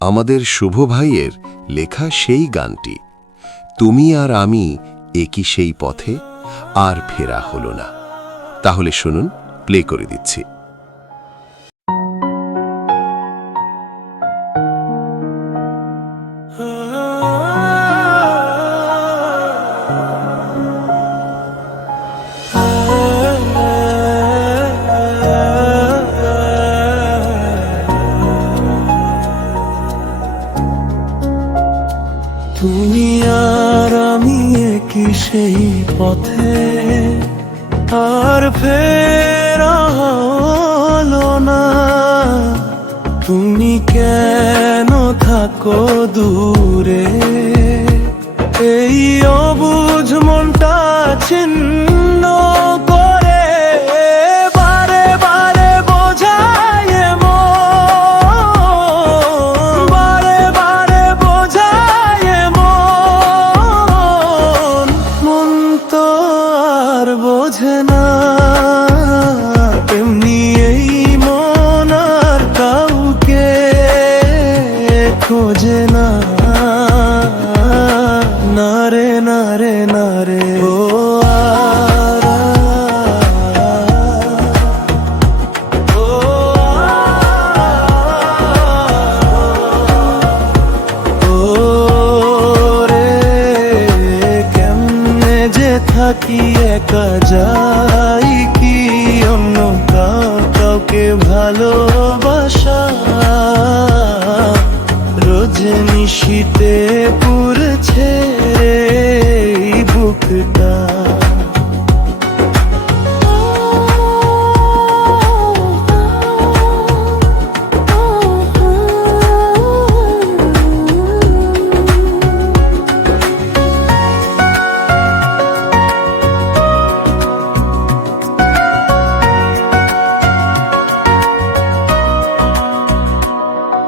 আমাদের শুভ ভাইয়ের লেখা সেই গানটি, তুমি আর আমি একই সেই পথে, আর ফেরা হলো না। তাহলে শুনুন, প্লে করে দিচ্ছি। তুমি আর আমি একই সেই পথে, আর ফেরা হলো না। তুমি কেন থাকো দূরে, এই অবুঝ মনটা ছিন্ন করে বারে বারে বোঝায় মন, বারে বারে বোঝায় মন। মন তো আর বোঝে না, এমনি এই মন আর কাউকে খোঁজে না। না রে না রে না রে ও থাকি একা, যাই কি অন্য কাউকে ভালোবাসা। রোজ নিশীতে পুরছে বুকটা,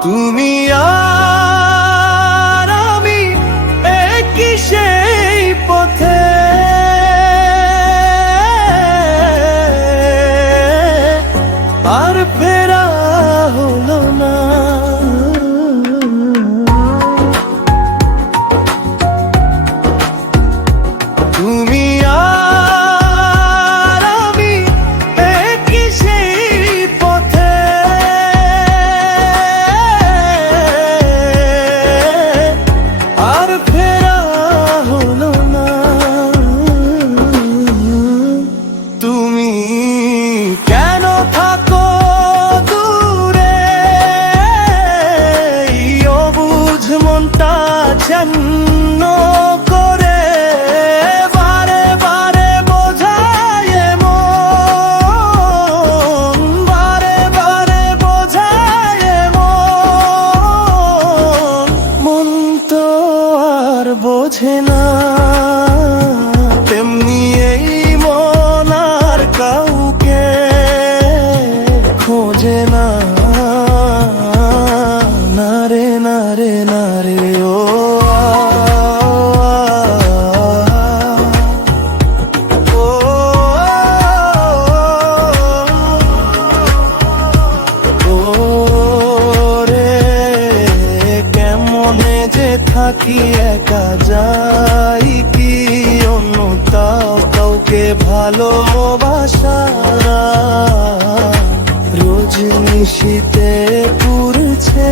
তুমি আর আমি একই সেই পথে, আর ফেরা হলো না। তুমি আর আমি একই সেই পথে, আর ফেরা হলো না। তুমি কেন থাকো দূরে, অবুঝ মনটা ছন্ন করে বারে বারে বোঝায় মন, বারে বারে বোঝায় মন। মন তো আর বোঝে না, তেমনি এই মন আর কাউকে খোঁজে না। না রে না রে না রে ও থাকি একা, যাই কি অন্য কাউকে ভালোবাসা। রোজ নিশীতে পুরছে